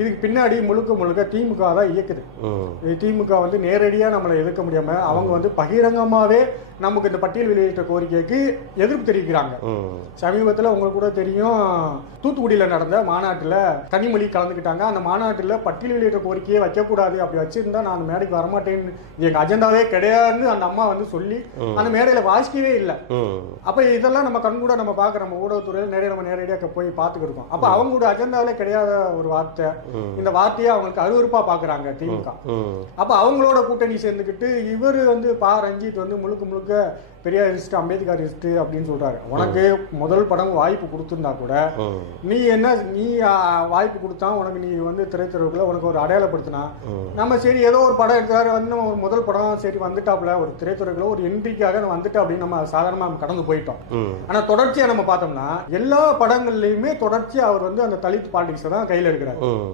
இதுக்கு பின்னாடி முழுக்க முழுக்க திமுக தான் இயக்குது. திமுக வந்து நேரடியா நம்மளை எதிர்க்க முடியாம அவங்க வந்து பகிரங்கமாவே நமக்கு இந்த பட்டியல் வெளியிட்ட கோரிக்கைக்கு எதிர்ப்பு தெரிவிக்கிறாங்க. சமீபத்தில் உங்களுக்கு கூட தெரியும், தூத்துக்குடியில் நடந்த மாநாட்டில் கனிமொழி கலந்துக்கிட்டாங்க. அந்த மாநாட்டில் பட்டியல் வெளியிட்ட கோரிக்கையை வைக்கக்கூடாது, அப்படி வச்சிருந்தா நான் அந்த மேடைக்கு வரமாட்டேன்னு எங்க அஜெண்டாவே கிடையாதுன்னு அந்த அம்மா வந்து சொல்லி அந்த மேடையில வாசிக்கவே இல்லை. அப்ப இதெல்லாம் நம்ம கண்கூட நம்ம பார்க்க, நம்ம ஊடகத்துறையில் நிறைய நம்ம நேரடியாக போய் பார்த்துக்கிட்டு இருக்கோம். அப்ப அவங்களோட அஜெண்டாவிலே கிடையாத ஒரு வார்த்தை, இந்த வார்த்தையை அவங்களுக்கு அருவருப்பா பாக்குறாங்க திமுக. அப்ப அவங்களோட கூட்டணி சேர்ந்துக்கிட்டு இவர் வந்து ரஞ்சித் வந்து முழுக்க முழுக்க பெரியாரிஸ்ட், அம்பேத்கரிஸ்ட் அப்படின்னு சொல்றாரு. உனக்கு முதல் படம் வாய்ப்பு கொடுத்திருந்தா கூட நீ வாய்ப்பு கொடுத்தா உனக்கு நீ வந்து திரைத்துறைக்குள்ள உனக்கு ஒரு அடையாளப்படுத்தினா நம்ம சரி ஏதோ ஒரு படம் எடுத்தாரு வந்து நம்ம ஒரு முதல் படம் சரி வந்துட்டாப்ல ஒரு திரைத்துறைக்குள்ள ஒரு என்ட்ரிக்காக வந்துட்டா அப்படின்னு நம்ம சாதாரணமா கடந்து போயிட்டோம். ஆனா தொடர்ச்சியா நம்ம பார்த்தோம்னா எல்லா படங்கள்லயுமே தொடர்ச்சியா அவர் வந்து அந்த தலித் பாலிடிக்ஸ் தான் கையில எடுக்கிறாரு.